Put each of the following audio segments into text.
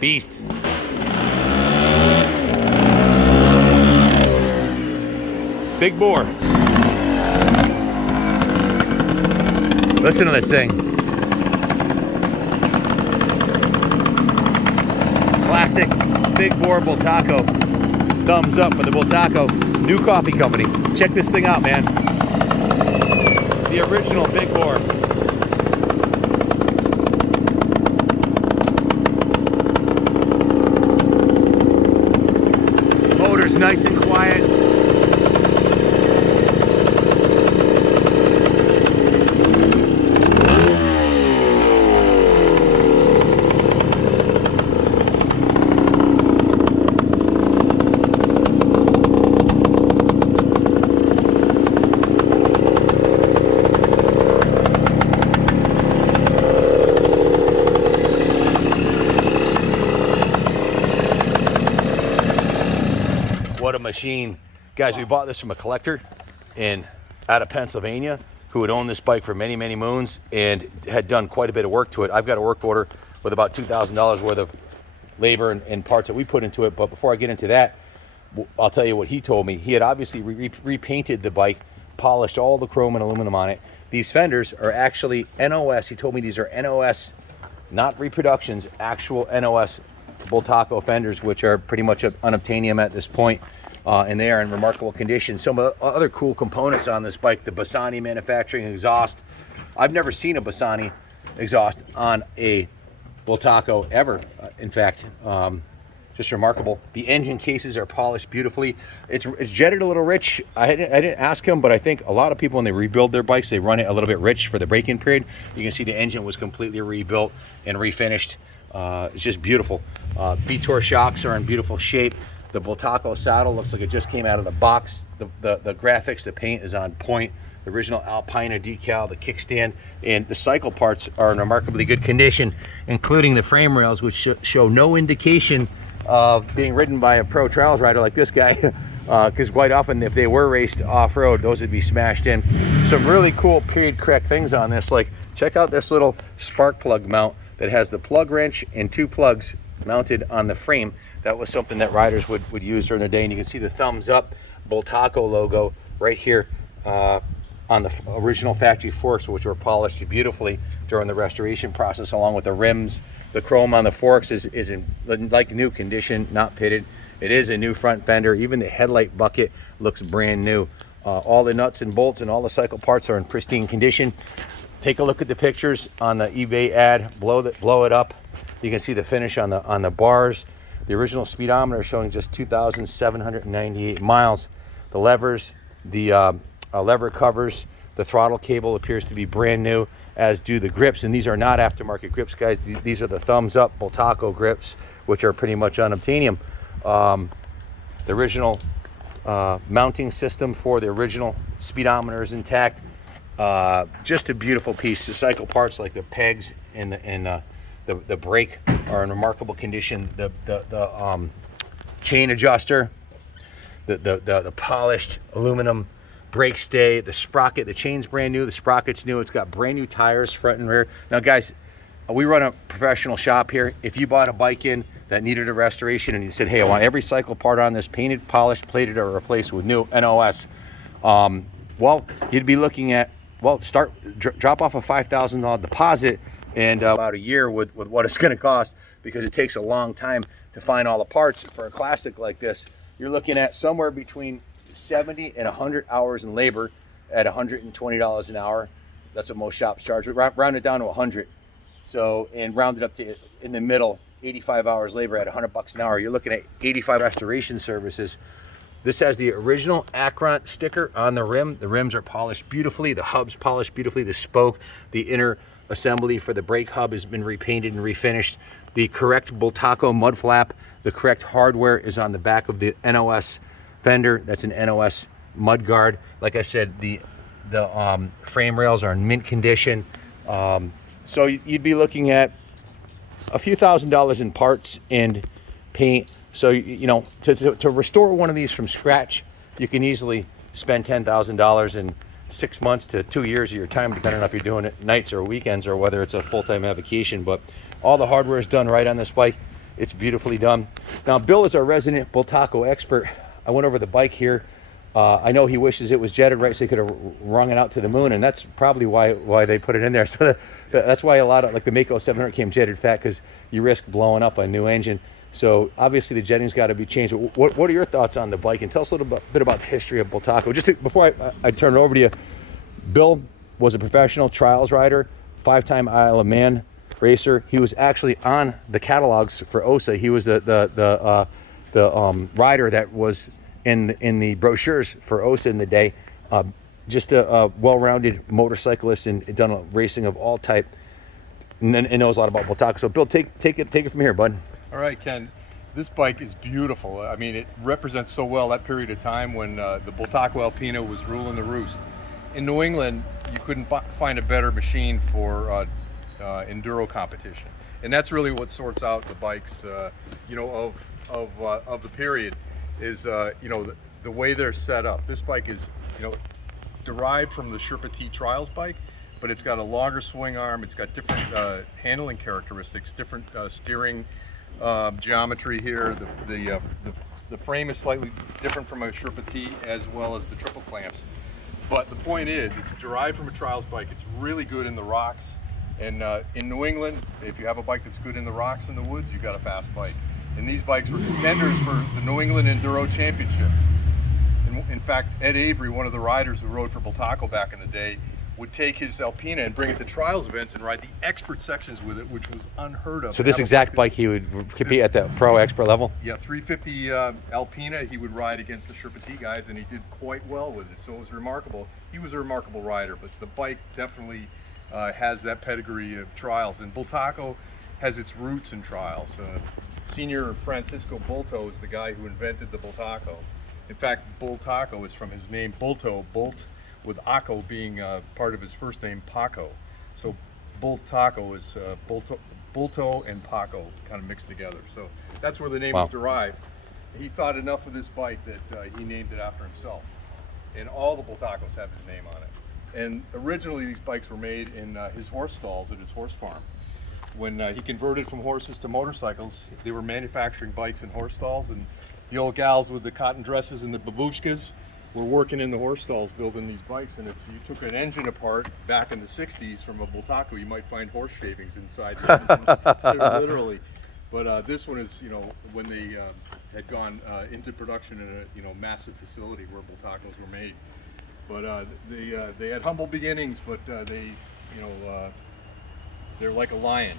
Beast. Big bore. Listen to this thing. Classic big bore Bultaco. Thumbs up for the Bultaco. New coffee company. Check this thing out, man. The original big bore. Motor's nice and quiet. What a machine. Guys, we bought this from a collector out of Pennsylvania who had owned this bike for many, many moons and had done quite a bit of work to it. I've got a work order with about $2,000 worth of labor and parts that we put into it. But before I get into that, I'll tell you what he told me. He had obviously repainted the bike, polished all the chrome and aluminum on it. These fenders are actually NOS. He told me these are NOS, not reproductions, actual NOS Bultaco fenders, which are pretty much unobtainium at this point, and they are in remarkable condition. Some of the other cool components on this bike, the Bassani manufacturing exhaust. I've never seen a Bassani exhaust on a Bultaco ever, in fact. Just remarkable. The engine cases are polished beautifully. It's jetted a little rich. I didn't ask him, but I think a lot of people when they rebuild their bikes, they run it a little bit rich for the break-in period. You can see the engine was completely rebuilt and refinished. It's just beautiful. B-Tor shocks are in beautiful shape. The Bultaco saddle looks like it just came out of the box. The graphics, the paint is on point. The original Alpina decal, the kickstand, and the cycle parts are in remarkably good condition, including the frame rails, which show no indication of being ridden by a pro trials rider like this guy, because quite often if they were raced off-road, those would be smashed in. Some really cool period correct things on this, like check out this little spark plug mount that has the plug wrench and two plugs mounted on the frame. That was something that riders would use during their day, and you can see the thumbs up Bultaco logo right here on the original factory forks, which were polished beautifully during the restoration process, along with the rims. The chrome on the forks is in like new condition, not pitted. It is a new front fender. Even the headlight bucket looks brand new. All the nuts and bolts and all the cycle parts are in pristine condition. Take a look at the pictures on the eBay ad. Blow it up. You can see the finish on the bars. The original speedometer showing just 2,798 miles. The levers, the lever covers, the throttle cable appears to be brand new, as do the grips. And these are not aftermarket grips, guys. These are the thumbs up Bultaco grips, which are pretty much unobtainium. The original mounting system for the original speedometer is intact. Just a beautiful piece. The cycle parts like the pegs and the brake are in remarkable condition. The chain adjuster, the polished aluminum brake stay, the sprocket, the chain's brand new, the sprocket's new. It's got brand new tires front and rear. Now guys, we run a professional shop here. If you bought a bike in that needed a restoration and you said, hey, I want every cycle part on this painted, polished, plated, or replaced with new NOS, well, you'd be looking at, well, drop off a $5,000 deposit and about a year with what it's going to cost, because it takes a long time to find all the parts for a classic like this. You're looking at somewhere between 70 and 100 hours in labor at $120 an hour. That's what most shops charge. We round it down to 100. So, and round it up to in the middle, 85 hours labor at $100 an hour. You're looking at 85 restoration services. This has the original Acron sticker on the rim. The rims are polished beautifully. The hub's polished beautifully. The spoke, the inner assembly for the brake hub has been repainted and refinished. The correct Bultaco mud flap, the correct hardware is on the back of the NOS fender. That's an NOS mud guard. Like I said, the frame rails are in mint condition. So you'd be looking at a few $1,000s in parts and paint. So, you know, to restore one of these from scratch, you can easily spend $10,000 in 6 months to 2 years of your time, depending on if you're doing it nights or weekends or whether it's a full-time avocation. But all the hardware is done right on this bike. It's beautifully done. Now, Bill is our resident Bultaco expert. I went over the bike here. I know he wishes it was jetted right so he could have wrung it out to the moon, and that's probably why they put it in there. So that's why a lot of, like the Mako 700 came jetted fat, because you risk blowing up a new engine. So obviously the jetting's got to be changed. What are your thoughts on the bike? And tell us a little bit about the history of Bultaco. Before I turn it over to you, Bill was a professional trials rider, 5-time Isle of Man racer. He was actually on the catalogs for OSA. He was the rider that was in the brochures for OSA in the day. Just a well-rounded motorcyclist and done racing of all type, and knows a lot about Bultaco. So Bill, take it from here, bud. All right, Ken. This bike is beautiful. I mean, it represents so well that period of time when the Bultaco Alpina was ruling the roost. In New England, you couldn't find a better machine for enduro competition, and that's really what sorts out the bikes, of the period. Is the way they're set up. This bike is derived from the Sherpa T Trials bike, but it's got a longer swing arm. It's got different handling characteristics, different steering geometry here. The frame is slightly different from a Sherpa T, as well as the triple clamps. But the point is, it's derived from a trials bike. It's really good in the rocks. And in New England, if you have a bike that's good in the rocks in the woods, you've got a fast bike. And these bikes were contenders for the New England Enduro Championship. In fact, Ed Avery, one of the riders who rode for Bultaco back in the day, would take his Alpina and bring it to trials events and ride the expert sections with it, which was unheard of. So this exact bike he would compete at the pro expert level? Yeah, 350 Alpina, he would ride against the Sherpa T guys, and he did quite well with it. So it was remarkable. He was a remarkable rider, but the bike definitely has that pedigree of trials. And Bultaco has its roots in trials. Senior Francisco Bulto is the guy who invented the Bultaco. In fact, Bultaco is from his name Bulto, Bult, with Acco being part of his first name, Paco. So Bultaco is Bulto and Paco kind of mixed together. So that's where the name was derived. He thought enough of this bike that he named it after himself. And all the Bultacos have his name on it. And originally these bikes were made in his horse stalls at his horse farm. When he converted from horses to motorcycles, they were manufacturing bikes in horse stalls, and the old gals with the cotton dresses and the babushkas were working in the horse stalls building these bikes. And if you took an engine apart back in the 60s from a Bultaco, you might find horse shavings inside the engine, literally. But this one is, when they had gone into production in a massive facility where Bultacos were made. But they had humble beginnings, but they're like a lion.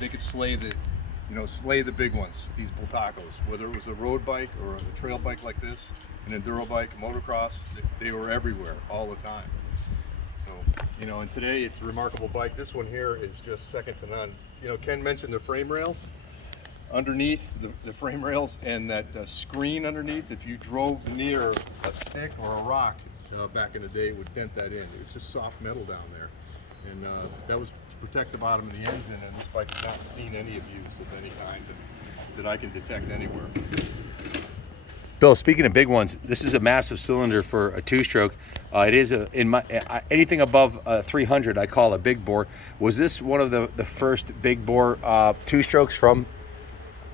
They could slay the big ones, these Bultacos, whether it was a road bike or a trail bike like this, an enduro bike, motocross, they were everywhere all the time. So, and today it's a remarkable bike. This one here is just second to none. Ken mentioned the frame rails. Underneath the frame rails and that screen underneath, if you drove near a stick or a rock back in the day, it would dent that in. It was just soft metal down there. And that was to protect the bottom of the engine, and this bike has not seen any abuse of any kind that I can detect anywhere. Bill, speaking of big ones, this is a massive cylinder for a two-stroke. It is anything above 300 I call a big bore. Was this one of the first big bore two-strokes from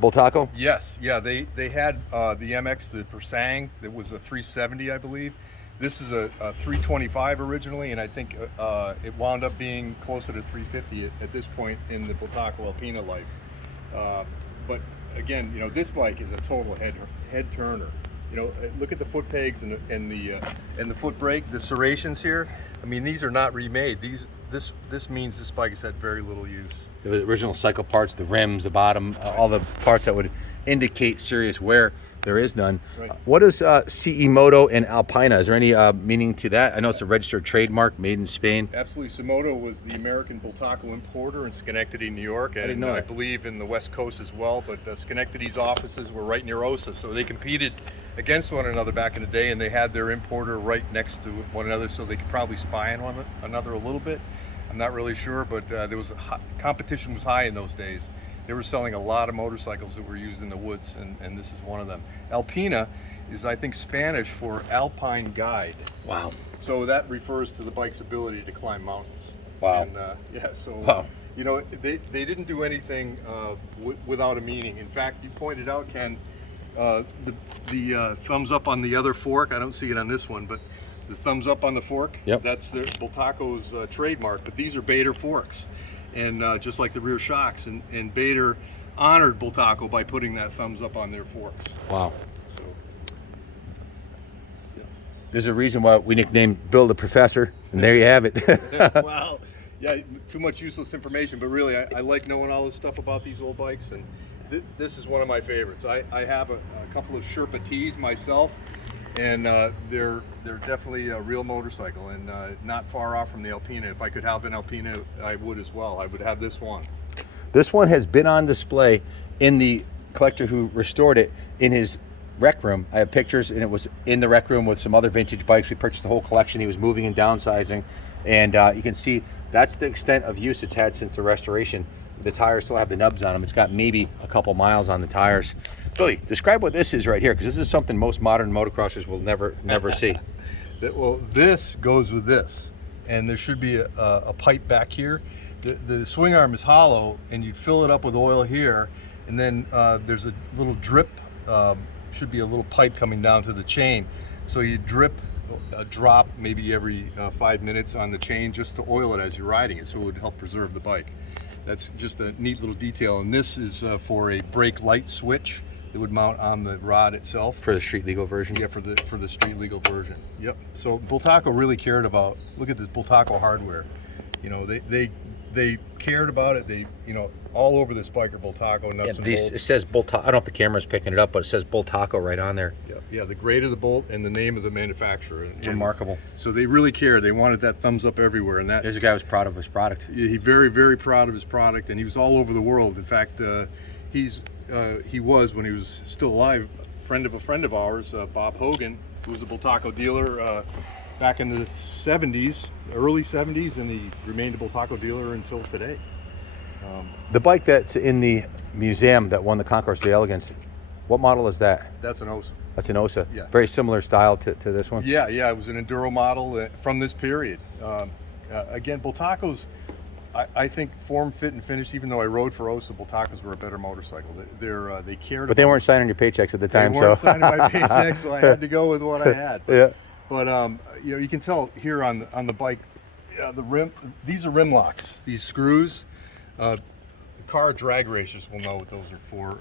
Bultaco? Yes, yeah, they had the MX, the Persang, that was a 370, I believe. This is a 325 originally, and I think it wound up being closer to 350 at this point in the Bultaco Alpina life. But again, this bike is a total head turner. Look at the foot pegs and the foot brake, the serrations here. I mean, these are not remade. This means this bike has had very little use. The original cycle parts, the rims, the bottom, all the parts that would indicate serious wear. There is none. Right. What is CE Moto and Alpina? Is there any meaning to that? I know it's a registered trademark made in Spain. Absolutely. Simoto was the American Bultaco importer in Schenectady, New York, and I believe in the West Coast as well. But Schenectady's offices were right near OSA, so they competed against one another back in the day, and they had their importer right next to one another, so they could probably spy on one another a little bit. I'm not really sure, but competition was high in those days. They were selling a lot of motorcycles that were used in the woods, and this is one of them. Alpina is, I think, Spanish for Alpine Guide. Wow. So that refers to the bike's ability to climb mountains. Wow. And, You know, they didn't do anything without a meaning. In fact, you pointed out, Ken, the thumbs up on the other fork. I don't see it on this one, but the thumbs up on the fork, Yep. that's Bultaco's trademark. But these are Bader forks, and just like the rear shocks, and Bader honored Bultaco by putting that thumbs up on their forks. Wow. So, There's a reason why we nicknamed Bill the Professor, and there you have it. wow. Yeah, too much useless information, but really, I like knowing all this stuff about these old bikes, and this is one of my favorites. I have a couple of Sherpa Ts myself, and they're definitely a real motorcycle, and not far off from the Alpina. If I could have an Alpina, I would as well. I would have this one. This one has been on display in the collector who restored it in his rec room. I have pictures, and it was in the rec room with some other vintage bikes. We purchased the whole collection. He was moving and downsizing, and you can see that's the extent of use it's had since the restoration. The tires still have the nubs on them. It's got maybe a couple miles on the tires. Billy, describe what this is right here, because this is something most modern motocrossers will never see. Well, this goes with this, and there should be a pipe back here. The swing arm is hollow, and you'd fill it up with oil here, and then there's a little drip, should be a little pipe coming down to the chain. So you drip a drop maybe every 5 minutes on the chain just to oil it as you're riding it, so it would help preserve the bike. That's just a neat little detail, and this is for a brake light switch that would mount on the rod itself. For the street legal version? Yeah, for the street legal version. Yep. So Bultaco really cared about, look at this Bultaco hardware. You know, they cared about it. They, you know, all over this bike are Bultaco nuts and bolts. It says Bultaco. I don't know if the camera's picking it up, but it says Bultaco right on there. Yeah, the grade of the bolt and the name of the manufacturer. It's remarkable. So they really cared. They wanted that thumbs up everywhere, and that. There's a guy who was proud of his product. He very, very proud of his product, and he was all over the world. In fact, he was, when he was still alive, a friend of ours, Bob Hogan, who was a Bultaco dealer back in the 70s, early 70s, and he remained a Bultaco dealer until today. The bike that's in the museum that won the Concours d'Elegance, what model is that? That's an OSA. That's an OSA. Yeah. Very similar style to this one. Yeah, it was an enduro model from this period. Again, Bultacos, I think form, fit, and finish. Even though I rode for OSA, Bultacos were a better motorcycle. They cared. But they weren't signing your paychecks at the time, they weren't so. signing my paychecks, so I had to go with what I had. Yeah. But you know, you can tell here on the bike, the rim. These are rim locks. These screws. The car drag racers will know what those are for.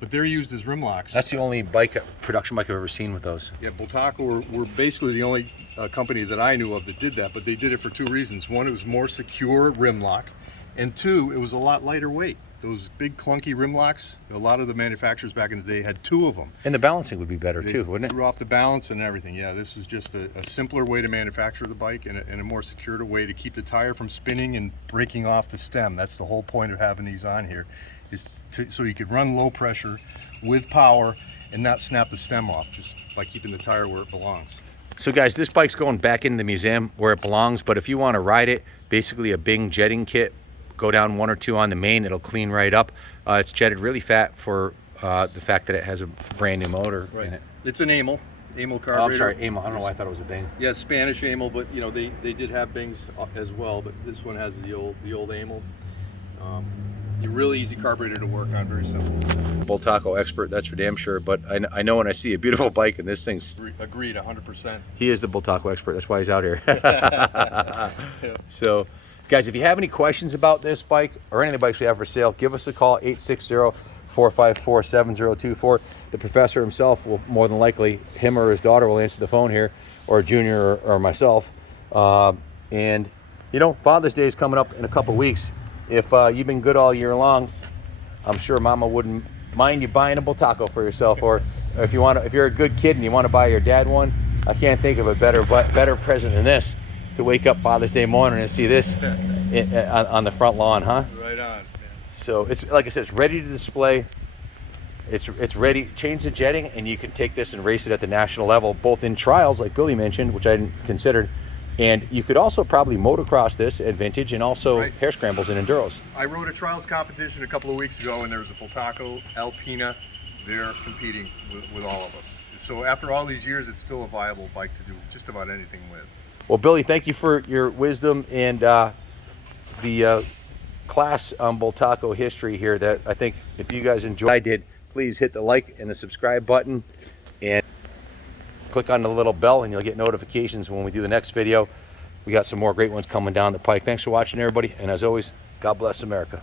But they're used as rim locks. That's the only production bike I've ever seen with those. Yeah, Bultaco were basically the only company that I knew of that did that, but they did it for two reasons. One, it was more secure rim lock, and two, it was a lot lighter weight. Those big clunky rim locks, a lot of the manufacturers back in the day had two of them. And the balancing would be better They too, wouldn't it? threw off the balance and everything. Yeah, this is just a simpler way to manufacture the bike, and a more secure way to keep the tire from spinning and breaking off the stem. That's the whole point of having these on here, is so you could run low pressure with power and not snap the stem off, just by keeping the tire where it belongs. So guys, this bike's going back in the museum where it belongs, but if you want to ride it, basically a Bing jetting kit, go down 1 or 2 on the main, it'll clean right up. It's jetted really fat for the fact that it has a brand new motor in it. It's an AML carburetor. Oh, I'm sorry, AML. I don't know why I thought it was a Bing. Yeah, Spanish AML, but you know they did have Bings as well, but this one has the old AML. A really easy carburetor to work on, very simple. Bultaco expert, that's for damn sure. But I know when I see a beautiful bike and this thing's... Agreed, 100%. He is the Bultaco expert. That's why he's out here. So, guys, if you have any questions about this bike or any of the bikes we have for sale, give us a call, 860-454-7024. The professor himself will more than likely, him or his daughter will answer the phone here, or Junior or myself. And, you know, Father's Day is coming up in a couple weeks. If you've been good all year long, I'm sure Mama wouldn't mind you buying a Bultaco for yourself. Or if you're a good kid and you want to buy your dad one, I can't think of a better present than this, to wake up Father's Day morning and see this on the front lawn, huh? Right on. Yeah. So it's, like I said, it's ready to display. It's ready. Change the jetting, and you can take this and race it at the national level, both in trials, like Billy mentioned, which I hadn't considered. And you could also probably motocross this at vintage, and also hair scrambles and enduros. I rode a trials competition a couple of weeks ago, and there was a Bultaco Alpina. They're competing with all of us. So after all these years, it's still a viable bike to do just about anything with. Well, Billy, thank you for your wisdom and the class on Bultaco history here that I think if you guys enjoyed I did, please hit the like and the subscribe button and click on the little bell and you'll get notifications when we do the next video. We got some more great ones coming down the pike. Thanks for watching, everybody, and as always, God bless America.